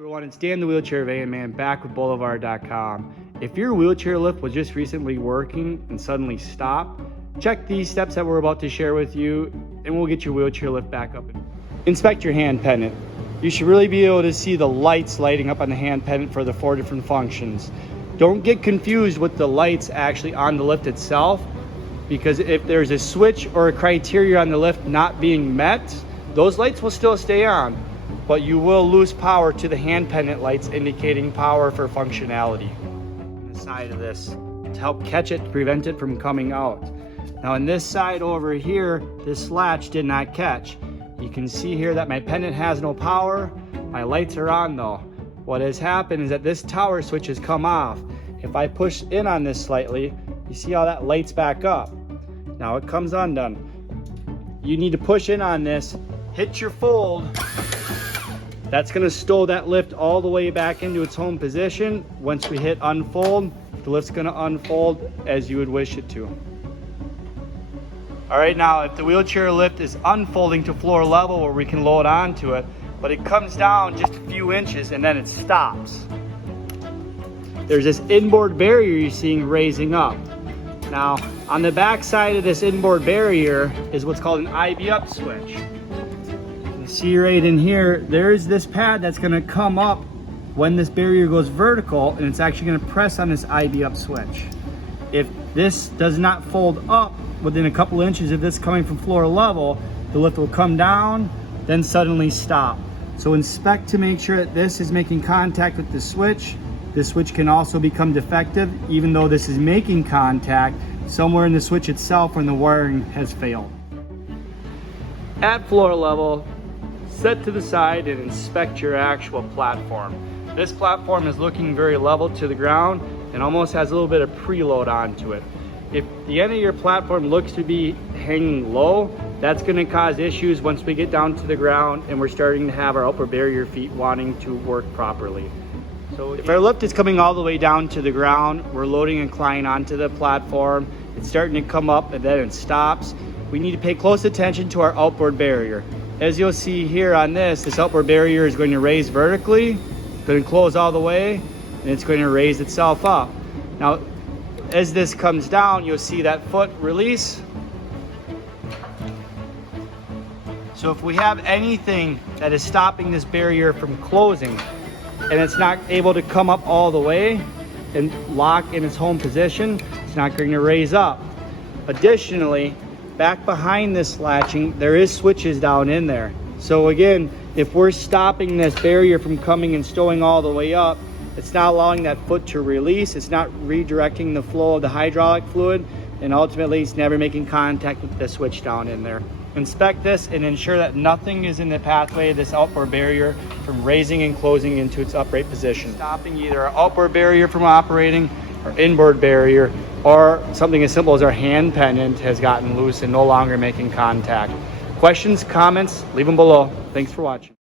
Everyone, it's Dan the Wheelchair Van Man back with Boulevard.com. If your wheelchair lift was just recently working and suddenly stopped, check these steps that we're about to share with you and we'll get your wheelchair lift back up. Inspect your hand pendant. You should really be able to see the lights lighting up on the hand pendant for the 4 different functions. Don't get confused with the lights actually on the lift itself, because if there's a switch or a criteria on the lift not being met, those lights will still stay on, but you will lose power to the hand pendant lights indicating power for functionality. On the side of this to help catch it, to prevent it from coming out. Now on this side over here, this latch did not catch. You can see here that my pendant has no power. My lights are on though. What has happened is that this tower switch has come off. If I push in on this slightly, you see how that lights back up. Now it comes undone. You need to push in on this, hit your fold. That's gonna stow that lift all the way back into its home position. Once we hit unfold, the lift's gonna unfold as you would wish it to. All right, now if the wheelchair lift is unfolding to floor level where we can load onto it, but it comes down just a few inches and then it stops. There's this inboard barrier you're seeing raising up. Now, on the back side of this inboard barrier is what's called an IB up switch. See right in here, there's this pad that's gonna come up when this barrier goes vertical, and it's actually gonna press on this IB up switch. If this does not fold up within a couple inches of this coming from floor level, the lift will come down, then suddenly stop. So inspect to make sure that this is making contact with the switch. This switch can also become defective, even though this is making contact somewhere in the switch itself when the wiring has failed. At floor level, set to the side and inspect your actual platform. This platform is looking very level to the ground and almost has a little bit of preload onto it. If the end of your platform looks to be hanging low, that's going to cause issues once we get down to the ground and we're starting to have our upper barrier feet wanting to work properly. So if our lift is coming all the way down to the ground, we're loading incline onto the platform, it's starting to come up and then it stops, we need to pay close attention to our outboard barrier. As you'll see here on this outboard barrier is going to raise vertically, going to close all the way, and it's going to raise itself up. Now, as this comes down, you'll see that foot release. So if we have anything that is stopping this barrier from closing, and it's not able to come up all the way and lock in its home position, it's not going to raise up. Additionally, back behind this latching, there is switches down in there. So again, if we're stopping this barrier from coming and stowing all the way up, it's not allowing that foot to release, it's not redirecting the flow of the hydraulic fluid, and ultimately it's never making contact with the switch down in there. Inspect this and ensure that nothing is in the pathway of this outboard barrier from raising and closing into its upright position. Stopping either our outboard barrier from operating or inboard barrier, or something as simple as our hand pendant has gotten loose and no longer making contact. Questions, comments, leave them below. Thanks for watching.